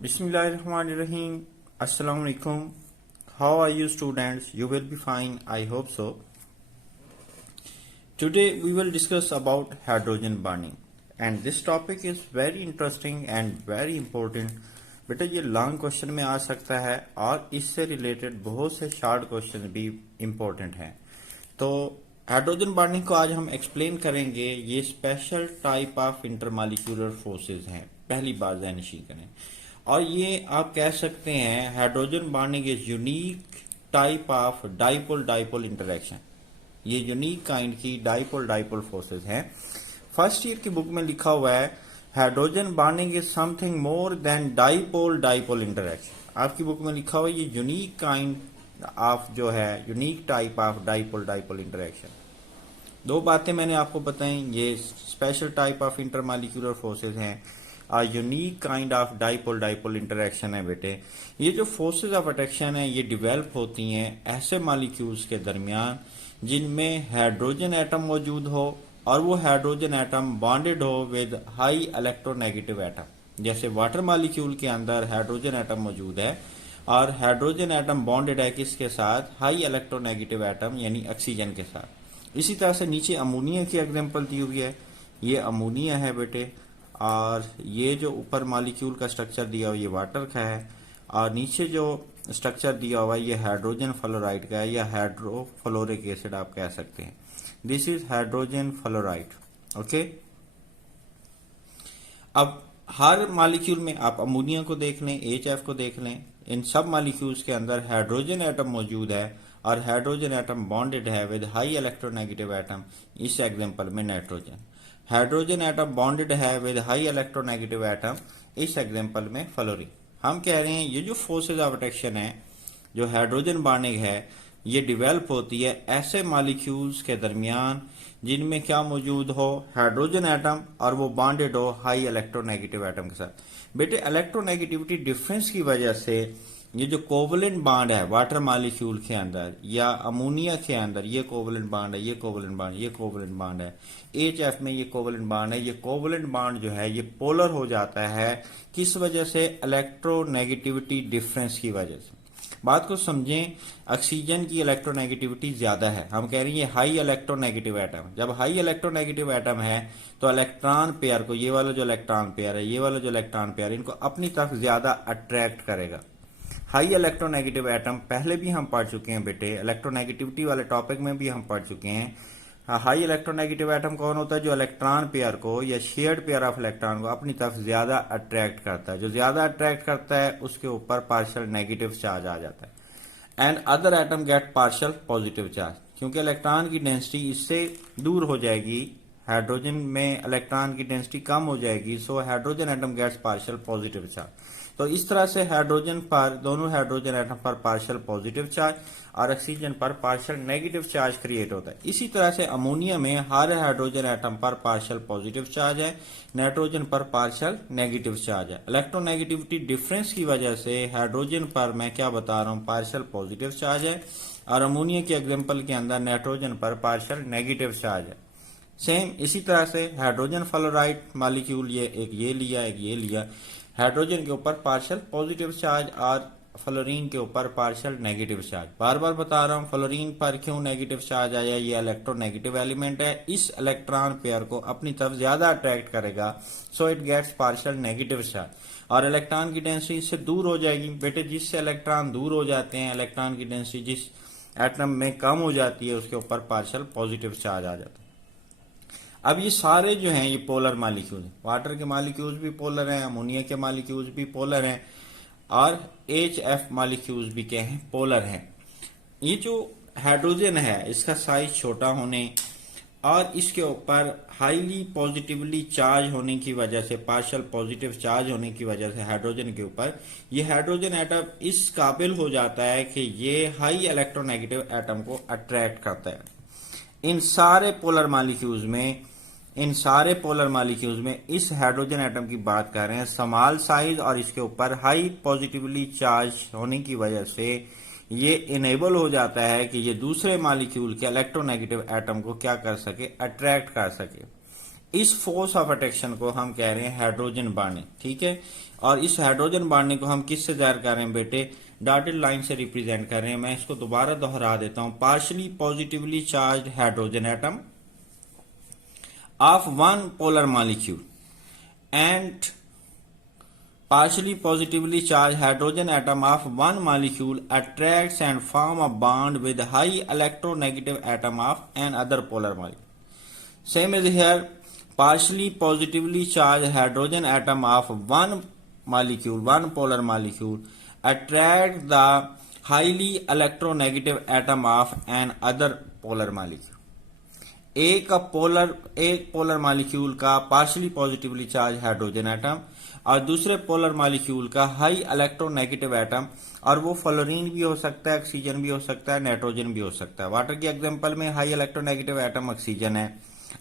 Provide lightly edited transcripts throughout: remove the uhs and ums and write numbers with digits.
Bismillahirrahmanirrahim. Assalamu alaikum. How are you students? You will be fine. I hope so. Today we will discuss about hydrogen burning and this topic is very interesting and very important. बेटा ये long question में आ सकता है और इससे related बहुत से short question भी इम्पोर्टेंट हैं। तो हाइड्रोजन बर्निंग को आज हम एक्सप्लेन करेंगे। ये special type of intermolecular forces हैं, पहली बात ध्यान करें। और ये आप कह सकते हैं hydrogen burning is unique type of dipole dipole interaction. ये यूनिक काइंड की डाइपोल डाइपोल फोर्सेस हैं। फर्स्ट ईयर की बुक में लिखा हुआ है hydrogen burning is something more than dipole dipole interaction. आपकी बुक में लिखा हुआ है ये यूनिक काइंड ऑफ जो है unique type of dipole dipole interaction. दो बातें मैंने आपको बताई, ये special type of intermolecular forces हैं और unique kind of dipole dipole interaction है। बेटे ये जो फोर्सेस ऑफ अट्रैक्शन है ये डेवलप होती हैं ऐसे मॉलिक्यूल्स के दरमियान जिनमें हाइड्रोजन एटम मौजूद हो और वो हाइड्रोजन एटम बॉन्डेड हो विद हाई इलेक्ट्रोनेगेटिव एटम। जैसे वाटर मॉलिक्यूल के अंदर हाइड्रोजन एटम मौजूद है और हाइड्रोजन एटम बॉन्डेड है किसके साथ? हाई इलेक्ट्रोनेगेटिव एटम यानी ऑक्सीजन के साथ। इसी तरह से नीचे अमोनिया की एग्जांपल दी हुई है, ये अमोनिया है बेटे, और ये जो ऊपर मॉलिक्यूल का स्ट्रक्चर दिया हुआ ये वाटर का है और नीचे जो स्ट्रक्चर दिया हुआ ये हाइड्रोजन फ्लोराइड का है या हाइड्रोफ्लोरिक एसिड आप कह सकते हैं। This is hydrogen fluoride. Okay, अब हर मॉलिक्यूल में आप अमोनिया को देख लें, HF को देख लें, इन सब मॉलिक्यूल्स के अंदर हाइड्रोजन एटम मौजूद है और हाइड्रोजन एटम बॉन्डेड है विद हाई इलेक्ट्रोनेगेटिव एटम। इस एग्जांपल में नाइट्रोजन। हाइड्रोजन एटम बॉन्डेड है विद हाई इलेक्ट्रोनेगेटिव एटम, इस एग्जांपल में फ्लोरीन। हम कह रहे हैं ये जो फोर्सेज ऑफ अट्रैक्शन है, जो हाइड्रोजन बॉन्डिंग है, ये डेवलप होती है ऐसे मॉलिक्यूल्स के दरमियान जिनमें क्या मौजूद हो? हाइड्रोजन एटम और वो बॉन्डेड हो हाई इलेक्ट्रोनेगेटिव एटम के साथ। बेटे इलेक्ट्रोनेगेटिविटी डिफरेंस की वजह से ये जो कोवलेंट बॉन्ड है वाटर मॉलिक्यूल के अंदर या अमोनिया के अंदर, ये कोवलेंट बॉन्ड है, ये कोवलेंट बॉन्ड, ये कोवलेंट बॉन्ड है, HF में ये कोवलेंट बॉन्ड है, ये कोवलेंट बॉन्ड जो है ये पोलर हो जाता है। किस वजह से? इलेक्ट्रोनेगेटिविटी डिफरेंस की वजह से। बात को समझें, ऑक्सीजन की इलेक्ट्रोनेगेटिविटी ज्यादा है। हम कह रहे हैं ये हाई इलेक्ट्रोनेगेटिव एटम। जब हाई इलेक्ट्रोनेगेटिव एटम है तो इलेक्ट्रॉन पेयर को, ये वाला जो इलेक्ट्रॉन पेयर है, ये वाला जो इलेक्ट्रॉन पेयर है, इनको अपनी तरफ ज्यादा अट्रैक्ट करेगा। हाई इलेक्ट्रोनेगेटिव एटम पहले भी हम पढ़ चुके हैं बेटे, इलेक्ट्रोनेगेटिविटी वाले टॉपिक में भी हम पढ़ चुके हैं। हाई इलेक्ट्रोनेगेटिव एटम कौन होता है? जो इलेक्ट्रॉन पेयर को या शेयर्ड पेयर ऑफ इलेक्ट्रॉन को अपनी तरफ ज्यादा अट्रैक्ट करता है। जो ज्यादा अट्रैक्ट करता है उसके ऊपर पार्शियल नेगेटिव चार्ज आ जाता है and other atom get partial positive charge. क्योंकि इलेक्ट्रॉन की डेंसिटी इससे दूर हो जाएगी, हाइड्रोजन में इलेक्ट्रॉन की डेंसिटी कम हो जाएगी, so hydrogen atom gets partial positive charge. तो इस तरह से हाइड्रोजन पर, दोनों हाइड्रोजन एटम पर पार्शियल पॉजिटिव चार्ज और ऑक्सीजन पर पार्शियल नेगेटिव चार्ज क्रिएट होता है। इसी तरह से अमोनिया में हर हाइड्रोजन एटम पर पार्शियल पॉजिटिव चार्ज है, नाइट्रोजन पर पार्शियल नेगेटिव चार्ज है। इलेक्ट्रोनेगेटिविटी डिफरेंस की वजह से हाइड्रोजन पर मैं क्या बता रहा हूं, पार्शियल पॉजिटिव चार्ज है और अमोनिया के एग्जाम्पल के अंदर नाइट्रोजन पर पार्शियल नेगेटिव चार्ज है। सेम इसी तरह से हाइड्रोजन फ्लोराइड मॉलिक्यूल, ये एक ये लिया एक ये लिया, हाइड्रोजन के ऊपर पार्शियल पॉजिटिव चार्ज और फ्लोरीन के ऊपर पार्शियल नेगेटिव चार्ज। बार बार बता रहा हूं फ्लोरीन पर क्यों नेगेटिव चार्ज आया, ये इलेक्ट्रोनेगेटिव एलिमेंट है, इस इलेक्ट्रॉन पेयर को अपनी तरफ ज्यादा अट्रैक्ट करेगा, so it gets partial negative charge और इलेक्ट्रॉन की डेंसिटी इससे दूर हो जाएगी। बेटे जिससे इलेक्ट्रॉन दूर हो जाते हैं, इलेक्ट्रॉन की डेंसिटी जिस एटम में कम हो जाती है उसके ऊपर पार्शियल पॉजिटिव चार्ज आ जाता है। अब ये सारे जो हैं ये पोलर मॉलिक्यूल, वाटर के मॉलिक्यूल्स भी पोलर हैं, अमोनिया के मॉलिक्यूल्स भी पोलर हैं और HF मॉलिक्यूल्स भी क्या हैं? पोलर हैं। ये जो हाइड्रोजन है इसका साइज छोटा होने और इसके ऊपर हाईली पॉजिटिवली चार्ज होने की वजह से, पार्शियल पॉजिटिव चार्ज होने की वजह से हाइड्रोजन के ऊपर, ये हाइड्रोजन एटम इस काबिल हो जाता है कि ये हाई इलेक्ट्रोनेगेटिव एटम को अट्रैक्ट करता है। इन सारे पोलर मॉलिक्यूल्स में इस हाइड्रोजन एटम की बात कर रहे हैं, स्मॉल साइज और इसके ऊपर हाई पॉजिटिवली चार्ज होने की वजह से ये इनेबल हो जाता है कि ये दूसरे मॉलिक्यूल के इलेक्ट्रोनेगेटिव एटम को क्या कर सके? अट्रैक्ट कर सके। इस फोर्स ऑफ अट्रैक्शन को हम कह रहे हैं हाइड्रोजन बॉन्डिंग, ठीक है। और इस हाइड्रोजन बॉन्डिंग को हम किससे जाहिर कर रहे हैं बेटे, डॉटेड लाइन से रिप्रेजेंट कर रहे हैं। मैं इसको दोबारा दोहरा देता हूं, partially positively charge hydrogen atom of one polar molecule and partially positively charged hydrogen atom of one molecule attracts and form a bond with high electronegative atom of another polar molecule. Same as here, partially positively charged hydrogen atom of one molecule, one polar molecule, attract the highly electronegative atom of another polar molecule. एक polar molecule का partially positively charge hydrogen atom और दूसरे polar molecule का high electronegative atom, और वो fluorine भी हो सकता है, ऑक्सीजन भी हो सकता है, नाइट्रोजन भी हो सकता है। वाटर के एग्जांपल में हाई इलेक्ट्रोनेगेटिव एटम ऑक्सीजन है,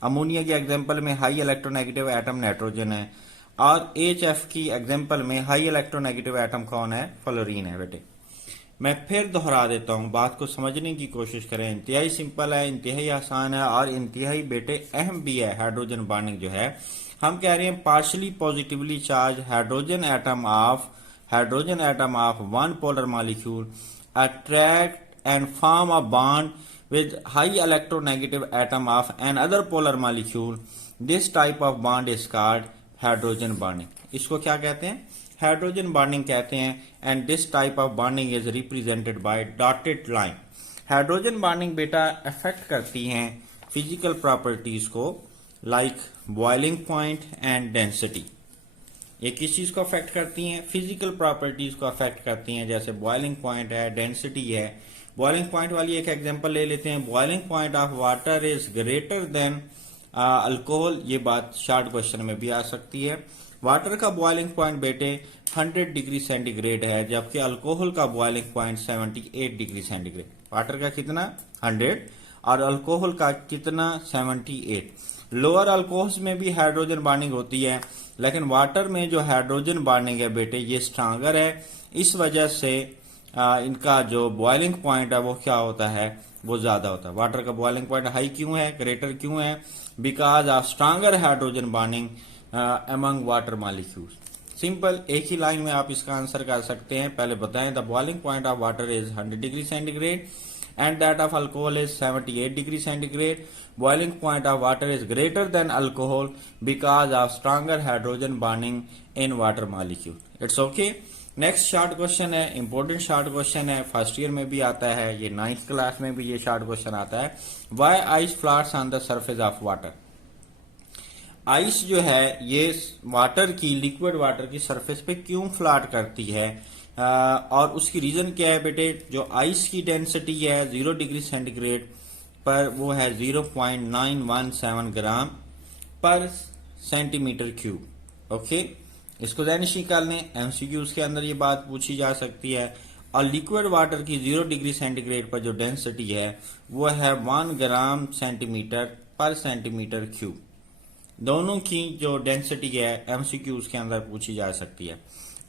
अमोनिया के एग्जांपल में हाई इलेक्ट्रोनेगेटिव एटम नाइट्रोजन है, और HF की एग्जांपल में हाई इलेक्ट्रोनेगेटिव एटम कौन है, फ्लोरीन है बेटे। मैं फिर दोहरा देता हूं, बात को समझने की कोशिश करें। इंतहाई सिंपल है, इंतहाई आसान है और इंतहाई बेटे अहम भी है। हाइड्रोजन बॉन्डिंग जो है, हम कह रहे हैं partially positively charge hydrogen atom of one polar molecule attract and form a bond with high electronegative atom of another polar molecule. This type of bond is called hydrogen bonding. इसको क्या कहते हैं, हाइड्रोजन बॉन्डिंग कहते हैं। And this type of bonding is represented by dotted line. Hydrogen bonding बेटा affect करती हैं physical properties को, like boiling point and density. ये किस चीज को अफेक्ट करती हैं, फिजिकल प्रॉपर्टीज को अफेक्ट करती हैं, जैसे बॉइलिंग पॉइंट है, डेंसिटी है। बॉइलिंग पॉइंट वाली एक एग्जांपल ले लेते हैं। Boiling point of water is greater than alcohol. ये बात शॉर्ट क्वेश्चन में भी आ सकती है। वाटर का बॉइलिंग पॉइंट बेटे 100 डिग्री सेंटीग्रेड है, जबकि अल्कोहल का boiling point 78 degree centigrade. Water का कितना 100 और अल्कोहल का कितना 78। लोअर अल्कोहल्स में भी हाइड्रोजन बॉन्डिंग होती है, लेकिन वाटर में जो हाइड्रोजन बॉन्डिंग है बेटे ये स्ट्रांगर है। इस वजह से इनका जो बॉइलिंग पॉइंट है वो क्या होता है, वो ज्यादा होता है। वाटर का बॉइलिंग पॉइंट हाई क्यों है, ग्रेटर क्यों है, because of stronger hydrogen bonding among water molecules. Simple, एक ही लाइन में आप इसका आंसर कर सकते हैं। पहले बताएं, the boiling point of water is 100 degree centigrade and that of alcohol is 78 degree centigrade. Boiling point of water is greater than alcohol because of stronger hydrogen bonding in water molecule. It's okay. Next short question है, important short question है, first year में भी आता है, ये 9th class में भी ये शॉर्ट क्वेश्चन आता है। Why ice floats on the surface of water. Ice जो है ये वाटर की, लिक्विड वाटर की सरफेस पे क्यों फ्लॉट करती है, और उसकी रीजन क्या है बेटे। जो आइस की डेंसिटी है 0 डिग्री सेंटीग्रेड पर वो है 0.917 ग्राम पर सेंटीमीटर क्यूब। ओके, इसको ज़हनी कर लें, एमसीक्यूज के अंदर ये बात पूछी जा सकती है। और लिक्विड वाटर की 0 डिग्री सेंटीग्रेड पर जो डेंसिटी है वो है 1 ग्राम सेंटीमीटर पर सेंटीमीटर क्यूब। दोनों की जो डेंसिटी है एमसीक्यूज के अंदर पूछी जा सकती है।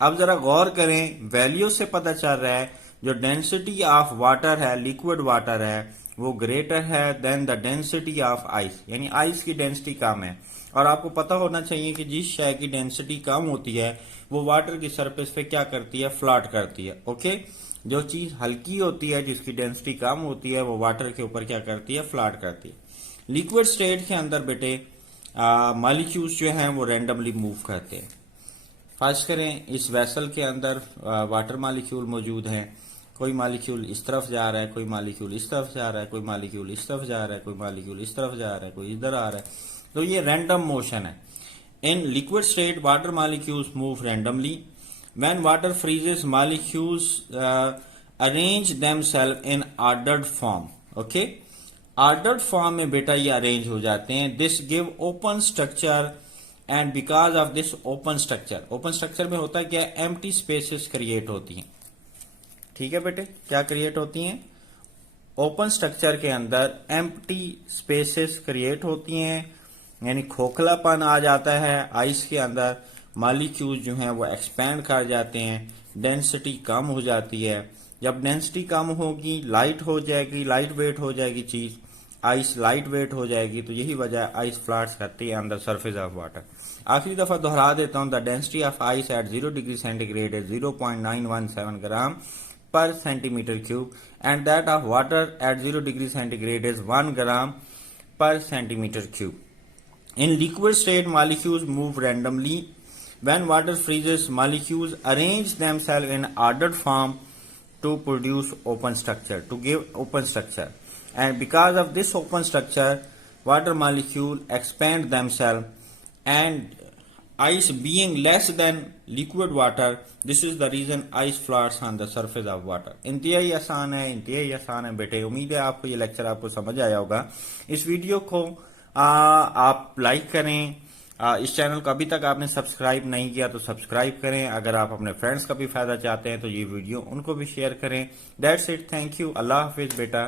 अब जरा गौर करें, वैल्यू से पता चल रहा है जो डेंसिटी ऑफ वाटर है, लिक्विड वाटर है, वो ग्रेटर है than the density of ice, यानी आइस की डेंसिटी कम है। और आपको पता होना चाहिए कि जिस शय की डेंसिटी कम होती है वो वाटर की सरफेस पे क्या करती है, फ्लॉट करती है। ओके, जो चीज हल्की होती है, जिसकी डेंसिटी कम होती है, वो वाटर के ऊपर क्या करती है, फ्लॉट करती है। लिक्विड स्टेट के अंदर बेटे मॉलिक्यूल्स जो हैं वो रैंडमली मूव करते हैं। फर्ज करें इस वेसल के अंदर वाटर मॉलिक्यूल मौजूद हैं। कोई मॉलिक्यूल इस तरफ जा रहा है, कोई मॉलिक्यूल इस तरफ जा रहा है, कोई मॉलिक्यूल इस तरफ जा रहा है, कोई मॉलिक्यूल इस तरफ जा रहा है, कोई इधर आ रहा है। तो ये रैंडम मोशन है। In liquid state water molecules move randomly. When water freezes molecules arrange themself in ordered form. Okay, ordered form में बेटा ये अरेंज हो जाते हैं। This give open structure and because of this open structure में होता है क्या, एम्प्टी स्पेसेस क्रिएट होती हैं। ठीक है बेटे, क्या क्रिएट होती हैं, ओपन स्ट्रक्चर के अंदर एम्प्टी स्पेसेस क्रिएट होती हैं, यानी खोखलापन आ जाता है। आइस के अंदर मॉलिक्यूल जो हैं वो एक्सपैंड कर जाते हैं, डेंसिटी कम हो जाती है। जब डेंसिटी कम होगी लाइट हो जाएगी, लाइट वेट हो जाएगी चीज, आइस लाइट वेट हो जाएगी। तो यही वजह है आइस फ्लैट्स करती है on the surface of water. आखिरी दफा दोहरा देता हूँ, the density of ice eight 0 degree centigrade is 0.917 gram per centimeter cube, and that of water at 0 degree centigrade is 1 gram per centimeter cube. In liquid state, molecules move randomly. When water freezes, molecules arrange themselves in ordered form to produce open structure, to give open structure. And because of this open structure, water molecules expand themselves, and ice being less than liquid water, this is the reason ice floats on the surface of water. इंतहाई आसान है बेटे। उम्मीद है आपको ये lecture आपको समझ आया होगा। इस वीडियो को आप लाइक करें। इस चैनल को अभी तक आपने सब्सक्राइब नहीं किया तो सब्सक्राइब करें। अगर आप अपने फ्रेंड्स का भी फायदा चाहते हैं तो ये वीडियो उनको भी शेयर करें। दैट्स इट, थैंक यू, अल्लाह हाफिज बेटा।